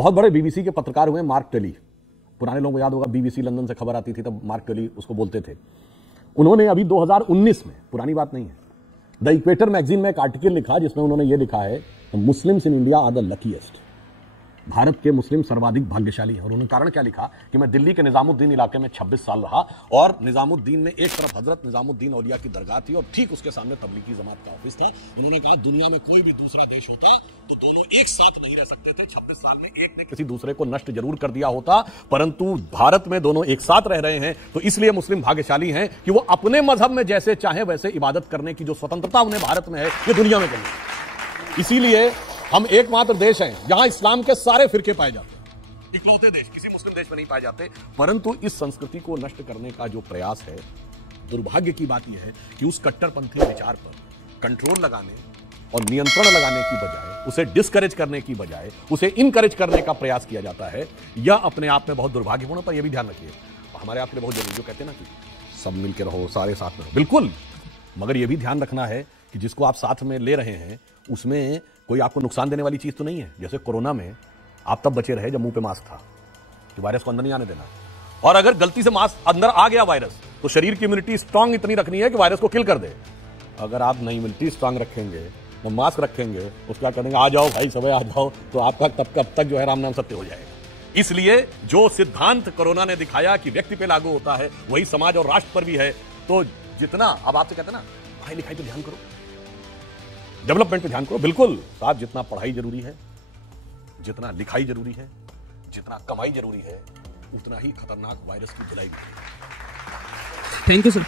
बहुत बड़े बीबीसी के पत्रकार हुए मार्क टेली, पुराने लोगों को याद होगा बीबीसी लंदन से खबर आती थी तब मार्क टेली उसको बोलते थे। उन्होंने अभी 2019 में, पुरानी बात नहीं है, द इक्वेटर मैगजीन में एक आर्टिकल लिखा जिसमें उन्होंने यह लिखा है Muslims in India are the luckiest, भारत के मुस्लिम सर्वाधिक भाग्यशाली हैं। और उन्होंने कारण क्या लिखा कि मैं दिल्ली के निजामुद्दीन इलाके में 26 साल रहा और निजामुद्दीन में एक तरफ हजरत निजामुद्दीन औलिया की दरगाह थी और ठीक उसके सामने तबलीगी जमात का ऑफिस था। उन्होंने कहा दुनिया में कोई भी दूसरा देश होता तो दोनों एक साथ नहीं रह सकते थे, 26 साल में एक ने किसी दूसरे को नष्ट जरूर कर दिया होता, परंतु भारत में दोनों एक साथ रह रहे हैं तो इसलिए मुस्लिम भाग्यशाली हैं कि वो अपने मजहब में जैसे चाहे वैसे इबादत करने की जो स्वतंत्रता उन्हें भारत में है ये दुनिया में नहीं। इसीलिए हम एकमात्र देश हैं जहां इस्लाम के सारे फिरके पाए जाते हैं, इकलौते देश, किसी मुस्लिम देश में नहीं पाए जाते। परंतु इस संस्कृति को नष्ट करने का जो प्रयास है, दुर्भाग्य की बात यह है कि उस कट्टरपंथी विचार पर कंट्रोल लगाने और नियंत्रण लगाने की बजाय, उसे डिस्करेज करने की बजाय उसे इनकरेज करने का प्रयास किया जाता है। यह अपने आप में बहुत दुर्भाग्यपूर्ण। पर यह भी ध्यान रखिए, हमारे आपके लिए बहुत जरूरी, जो कहते हैं ना कि सब मिलकर रहो, सारे साथ में रहो, बिल्कुल, मगर यह भी ध्यान रखना है कि जिसको आप साथ में ले रहे हैं उसमें कोई आपको नुकसान देने वाली चीज तो नहीं है। जैसे कोरोना में आप तब बचे रहे जब मुंह पे मास्क था कि वायरस को अंदर नहीं आने देना, और अगर गलती से मास्क अंदर आ गया वायरस तो शरीर की इम्यूनिटी स्ट्रांग इतनी रखनी है कि वायरस को किल कर दे। अगर आप नहीं इम्यूनिटी स्ट्रांग रखेंगे, वो मास्क रखेंगे, उसको क्या करेंगे, आ जाओ भाई सब आ जाओ, तो आपका कब तक जो है राम नाम सत्य हो जाएगा। इसलिए जो सिद्धांत कोरोना ने दिखाया कि व्यक्ति पे लागू होता है वही समाज और राष्ट्र पर भी है। तो जितना अब आपसे कहते हैं ना पढ़ाई लिखाई पे ध्यान करो, डेवलपमेंट पे ध्यान करो, बिल्कुल साहब, जितना पढ़ाई जरूरी है, जितना लिखाई जरूरी है, जितना कमाई जरूरी है, उतना ही खतरनाक वायरस की धुलाई भी है। Thank you sir.